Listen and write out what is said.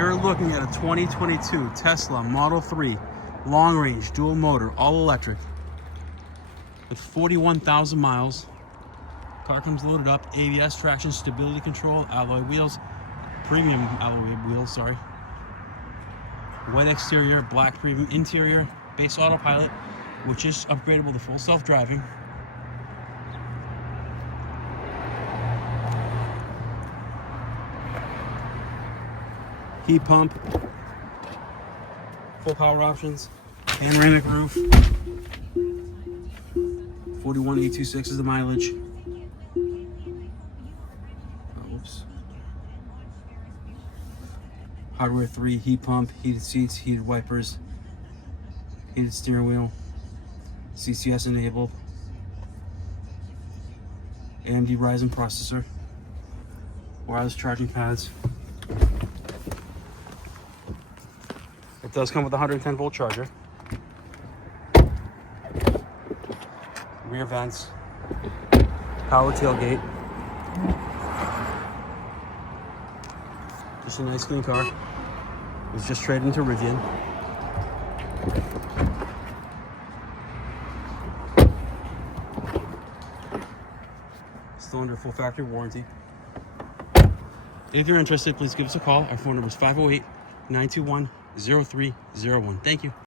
You're looking at a 2022 Tesla Model 3 long range dual motor all electric with 41,000 miles. Car comes loaded up, ABS, traction, stability control, alloy wheels, premium alloy wheels, sorry. White exterior, black premium interior, base autopilot, which is upgradable to full self-driving. Heat pump, full power options, panoramic roof, 41,826 is the mileage. Oops. Hardware 3, heat pump, heated seats, heated wipers, heated steering wheel, CCS enabled, AMD Ryzen processor, wireless charging pads. It does come with a 110 volt charger. Rear vents, power tailgate. Just a nice clean car. It was just traded into Rivian. Still under full factory warranty. If you're interested, please give us a call. Our phone number is 508-921-0301. Thank you.